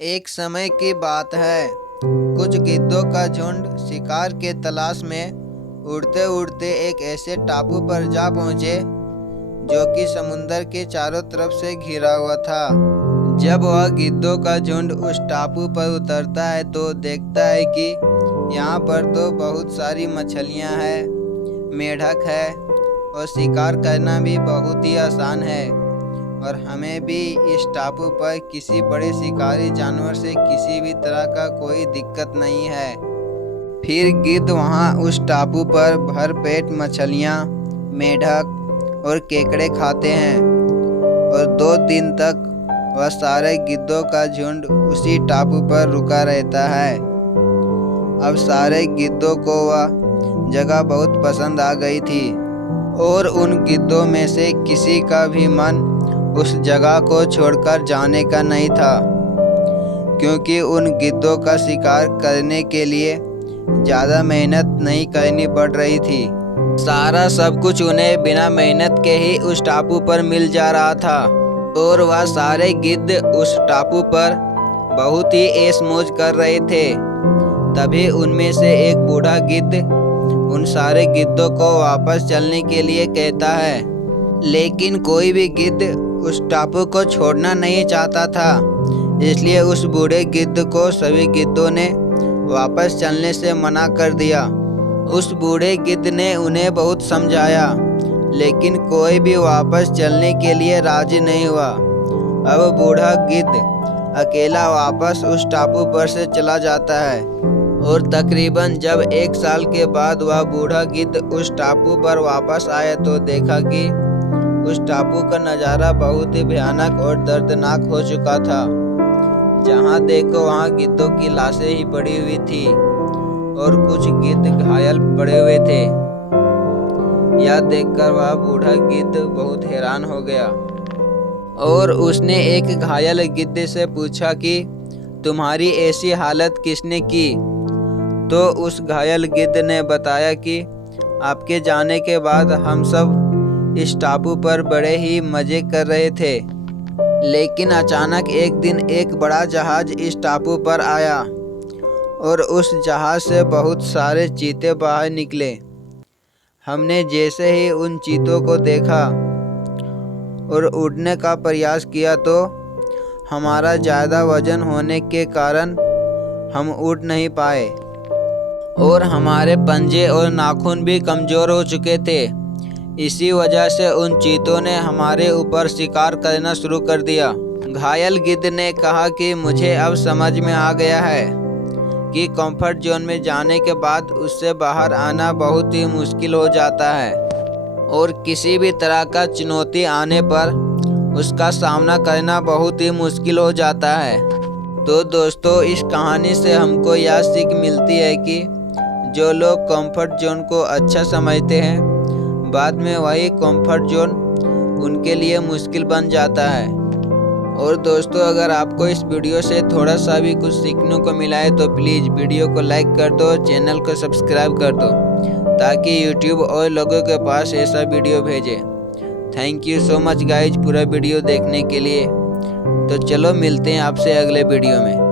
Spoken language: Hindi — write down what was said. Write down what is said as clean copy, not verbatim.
एक समय की बात है। कुछ गिद्धों का झुंड शिकार के तलाश में उड़ते उड़ते एक ऐसे टापू पर जा पहुंचे जो कि समुंदर के चारों तरफ से घिरा हुआ था। जब वह गिद्धों का झुंड उस टापू पर उतरता है तो देखता है कि यहाँ पर तो बहुत सारी मछलियाँ हैं, मेढक है और शिकार करना भी बहुत ही आसान है और हमें भी इस टापू पर किसी बड़े शिकारी जानवर से किसी भी तरह का कोई दिक्कत नहीं है। फिर गिद्ध वहाँ उस टापू पर भर पेट मछलियाँ, मेढक और केकड़े खाते हैं और 2 दिन तक वह सारे गिद्धों का झुंड उसी टापू पर रुका रहता है। अब सारे गिद्धों को वह जगह बहुत पसंद आ गई थी और उन गिद्धों में से किसी का भी मन उस जगह को छोड़कर जाने का नहीं था, क्योंकि उन गिद्धों का शिकार करने के लिए ज़्यादा मेहनत नहीं करनी पड़ रही थी। सारा सब कुछ उन्हें बिना मेहनत के ही उस टापू पर मिल जा रहा था और वह सारे गिद्ध उस टापू पर बहुत ही ऐश मौज कर रहे थे। तभी उनमें से एक बूढ़ा गिद्ध उन सारे गिद्धों को वापस चलने के लिए कहता है, लेकिन कोई भी गिद्ध उस टापू को छोड़ना नहीं चाहता था। इसलिए उस बूढ़े गिद्ध को सभी गिद्धों ने वापस चलने से मना कर दिया। उस बूढ़े गिद्ध ने उन्हें बहुत समझाया, लेकिन कोई भी वापस चलने के लिए राजी नहीं हुआ। अब बूढ़ा गिद्ध अकेला वापस उस टापू पर से चला जाता है और तकरीबन जब 1 साल के बाद वह बूढ़ा गिद्ध उस टापू पर वापस आया तो देखा कि उस टापू का नज़ारा बहुत ही भयानक और दर्दनाक हो चुका था। जहाँ देखो वहाँ गिद्धों की लाशें ही पड़ी हुई थी और कुछ गिद्ध घायल पड़े हुए थे। यह देखकर वह बूढ़ा गिद्ध बहुत हैरान हो गया और उसने एक घायल गिद्ध से पूछा कि तुम्हारी ऐसी हालत किसने की? तो उस घायल गिद्ध ने बताया कि आपके जाने के बाद हम सब इस टापू पर बड़े ही मज़े कर रहे थे, लेकिन अचानक एक दिन एक बड़ा जहाज इस टापू पर आया और उस जहाज से बहुत सारे चीते बाहर निकले। हमने जैसे ही उन चीतों को देखा और उड़ने का प्रयास किया तो हमारा ज़्यादा वजन होने के कारण हम उड़ नहीं पाए और हमारे पंजे और नाखून भी कमज़ोर हो चुके थे। इसी वजह से उन चीतों ने हमारे ऊपर शिकार करना शुरू कर दिया। घायल गिद्ध ने कहा कि मुझे अब समझ में आ गया है कि कंफर्ट जोन में जाने के बाद उससे बाहर आना बहुत ही मुश्किल हो जाता है और किसी भी तरह का चुनौती आने पर उसका सामना करना बहुत ही मुश्किल हो जाता है। तो दोस्तों, इस कहानी से हमको यह सीख मिलती है कि जो लोग कंफर्ट जोन को अच्छा समझते हैं, बाद में वही कंफर्ट जोन उनके लिए मुश्किल बन जाता है। और दोस्तों, अगर आपको इस वीडियो से थोड़ा सा भी कुछ सीखने को मिला है तो प्लीज़ वीडियो को लाइक कर दो, चैनल को सब्सक्राइब कर दो, ताकि यूट्यूब और लोगों के पास ऐसा वीडियो भेजे। Thank you so much guys पूरा वीडियो देखने के लिए। तो चलो मिलते हैं आपसे अगले वीडियो में।